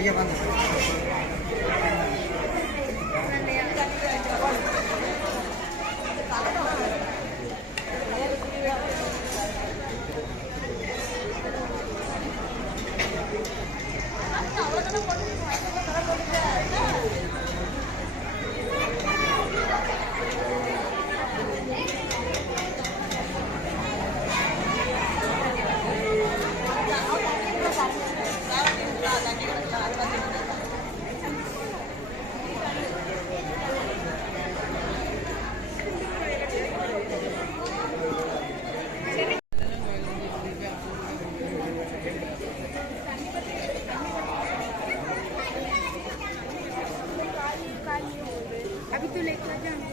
ஐயா வாங்க. अभी तो लेकर जाना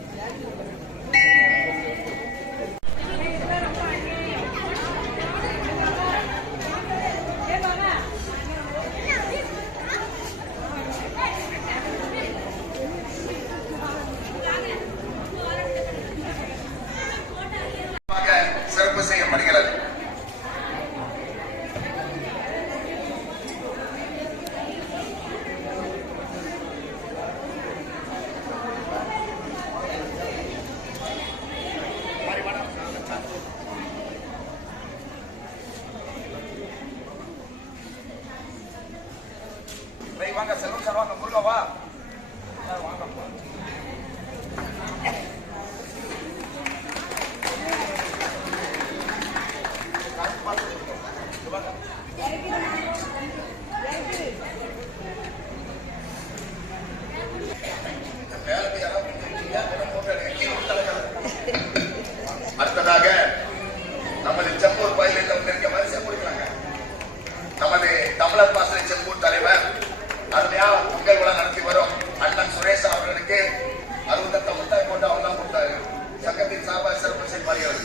சிறப்பு செய்யப்படுகிறது. வாங்க செல்வம் சார், வாங்க முருகா வா வாங்க. அடுத்ததாக நமது செம்பூர் பயிலில் இருக்க வரிசை முடிக்கிறாங்க. நமது தமிழர் பாசறை செம்பூர் தலைவர் அருமையா பொங்கல் விழா நடத்தி வரும் அண்ணன் சுரேஷ் அவர்களுக்கு 68 முட்டாய் போட்டு அவங்க தான் கொடுத்தாரு. சங்கத்தின் சார்பாக சிறப்பு செய்யப்படுகிறது.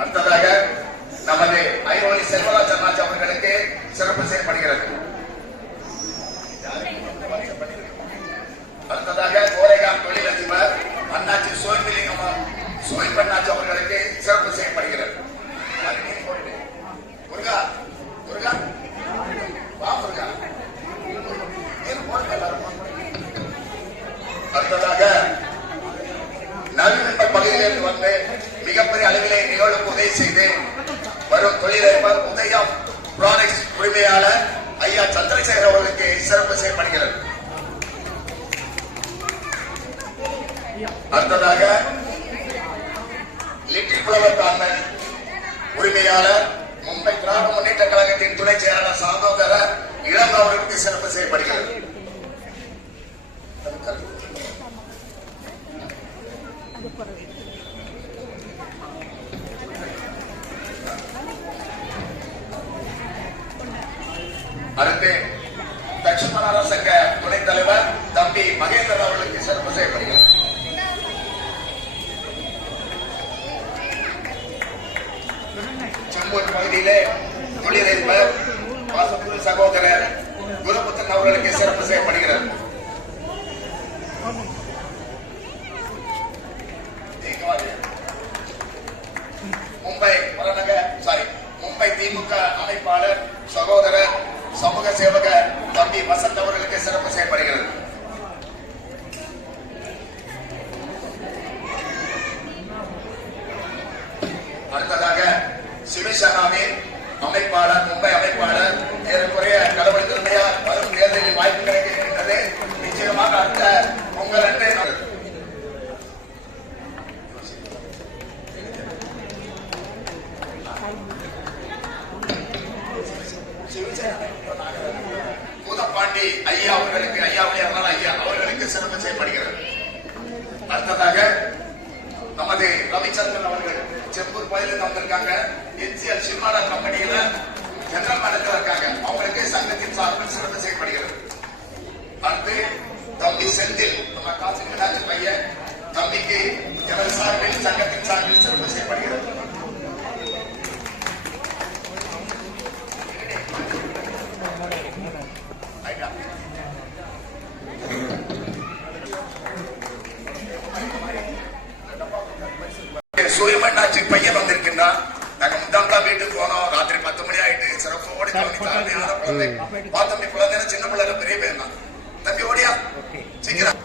அடுத்ததாக நமது ஐரோலி செல்வராஜ் அண்ணாச்சி அவர்களுக்கு சிறப்பு செய்யப்படுகிறது. அடுத்ததாக கோரைகாம் தொழிலதிபர் அண்ணாச்சி சோய்பிலிங்கம் சோய்ப் அண்ணாச்சி அவர்களுக்கு சிறப்பு செய்யப்படுகிறது. முருகா முருகா வா முருகா. அடுத்ததாக நவீன பகுதியிலிருந்து வந்து மிகப்பெரிய அளவிலே நிகழ்வுக்கு உதவி செய்து வரும் தொழிலதிபர் உதயம் ப்ராடக்ட்ஸ் உரிமையாளர் ஐயா சந்திரசேகர் அவர்களுக்கு சிறப்பு செய்யப்படுகிறது. அடுத்ததாக லிட்டில் புலவர் கார்னர் உரிமையாளர் மும்பை திராவிட முன்னேற்ற கழகத்தின் துணை செயலாளர் சகோதரர் இளம் அவர்களுக்கு சிறப்பு செய்யப்படுகிறது. அடுத்து தட்சிணார சங்க துணைத் தலைவர் தம்பி மகேந்திரன் அவர்களுக்கு சிறப்பு செய்யப்படுகிறது. செம்பூர் பகுதியிலே தொழிலதிபர் வாசப்பூர் சகோதரர் குருபுத்தன் அவர்களுக்கு சிறப்பு செய்யப்படுகிறது. மும்பை திமுக அமைப்பாளர் சகோதரர் சமூக சேவகர் தம்பி வசந்த் அவர்களுக்கு சிறப்பு செய்யப்படுகிறது. அடுத்ததாக சிவசேனாவின் அமைப்பாளர் மும்பை அமைப்பாளர் ஏறக்குறைய கடவுள் திருமையால் வரும் தேர்தலில் வாய்ப்பு கிடைக்கின்றது. நிச்சயமாக அடுத்த பொங்கல் அன்று பூதப்பாண்டி ஐயா அவர்களுக்கு அவர்களுக்கு சிறப்பு செய்யப்படுகிறது. அடுத்ததாக நமது ரவிச்சந்திரன் அவர்கள் செம்பூர் கோயிலுக்கு வந்திருக்காங்க. என்சிஎல் சினிமாடா கம்பெனியில ஜெனரல் மேனேஜர் இருக்காங்க. அவங்களுக்கு சங்கத்தின் சார்பில் சிறப்பு செய்யப்படுகிறது. அடுத்து தம்பி செந்தில் நம்ம காசி மீனாட்சி பையன் தம்பிக்கு ஜெனரல் சார்பில் சங்கத்தின் சார்பில் சிறப்பு செய்யப்படுகிறது. சூரியமண்ணாச்சி பையன் வந்திருக்கின்றான். நாங்க முந்தாம் வீட்டுக்கு போனோம். ராத்திரி 10 மணி ஆயிட்டு சிறப்போடு கவனித்த அருமையான குழந்தை. பார்த்தோம் குழந்தை சின்ன பிள்ளை பெரிய பையன் தான். தம்பி ஓடியா சீக்கிரம்.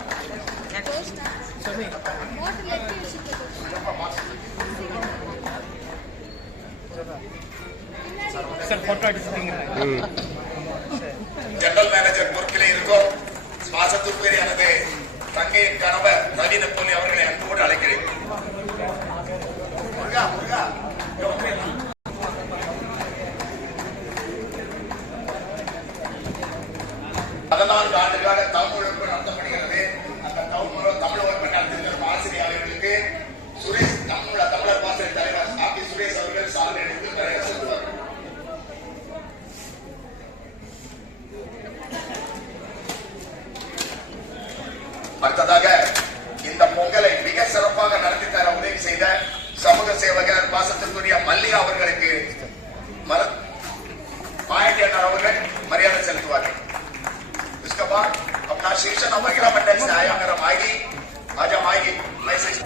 ஜெனரல் மேனேஜர் பொறுப்பிலே இருக்கும் பாசத்துக்குரியனது தங்கையின் கணவர் ரவி நெப்போலி அவர்களை அன்போடு அழைக்கிறேன். முருகா முருகா 14 ஆண்டுகளாக தமிழ் வகுப்பு நடத்தப்படுகிறது. அந்த தமிழ் வகுப்பு நடத்துகிற ஆசிரியர்களுக்கு சுரேஷ் தமிழர் பாசறை தலைவர் ஆபி சுரேஷ் அவர்கள் சாலை எடுத்து நிறைய சொல்லுவார். அடுத்ததாக இந்த பொங்கலை மிக சிறப்பாக நடத்தி தர உதவி செய்த சமூக சேவகர் பாசத்திற்குரிய மல்லிகா அவர்களுக்கு मायाटी अण्णा मर्यादा सेलुवार. उसके बाद अपना शिक्षण महिला मंडल से आया मेरा मायगी आजा मायगी मैसेज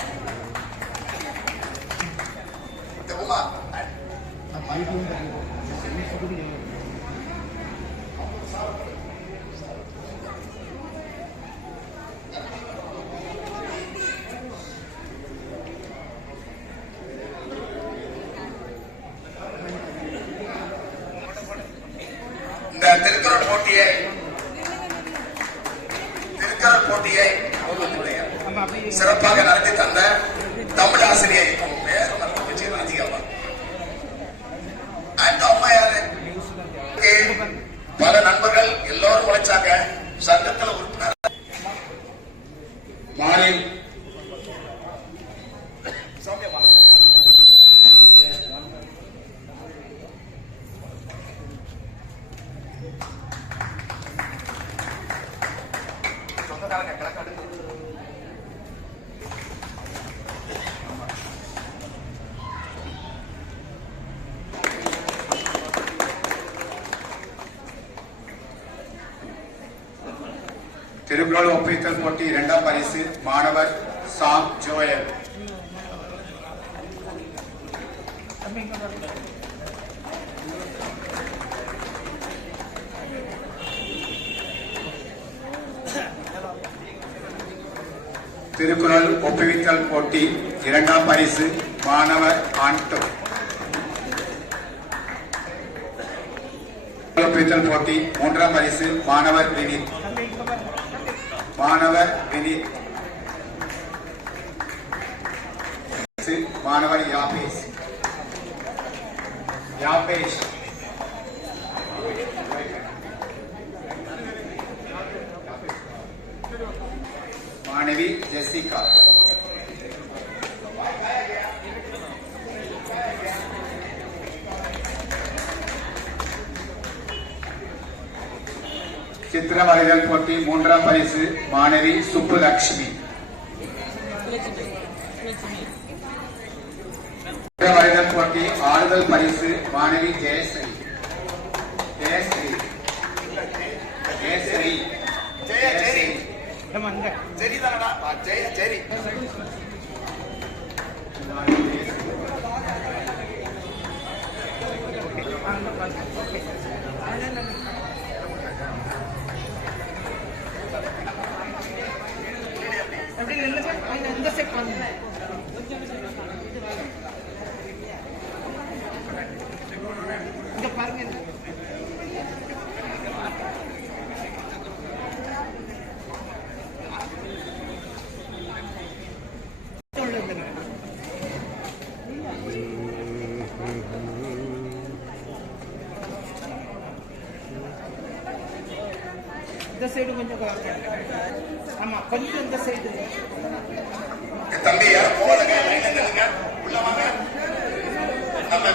திருக்குறள் போட்டியை சிறப்பாக நடத்தி தந்த தமிழ் ஆசிரியை பல நண்பர்கள் எல்லோரும் உழைச்சாங்க. சங்கத்தில் உறுப்பினர் திருக்குறள் ஒப்பித்தல் போட்டி 2ஆம் பரிசு மாணவர் சாம் ஜோயல். திருக்குறள் ஒப்புவித்தல் போட்டி 2ஆம் பரிசு மாணவர் ஆண்டோ. ஒப்புவித்தல் போட்டி 3ஆம் பரிசு மாணவர் வினித். மாணவர் வினித். மாணவர் யாபேஷ். யாபேஷ். மாணவி ஜெசிகா. சித்திர வரைதல் போட்டி 3ஆம் பரிசு மாணவி சுப்புலட்சுமி. சித்திர வரைதல் போட்டி ஆறுதல் பரிசு மாணவி ஜெயஸ்ரீ. ஜெயஸ்ரீ. ஜெயஸ்ரீ. ஜெயஸ்ரீ. தம்பி போலங்க உள்ள வாங்க. நம்ம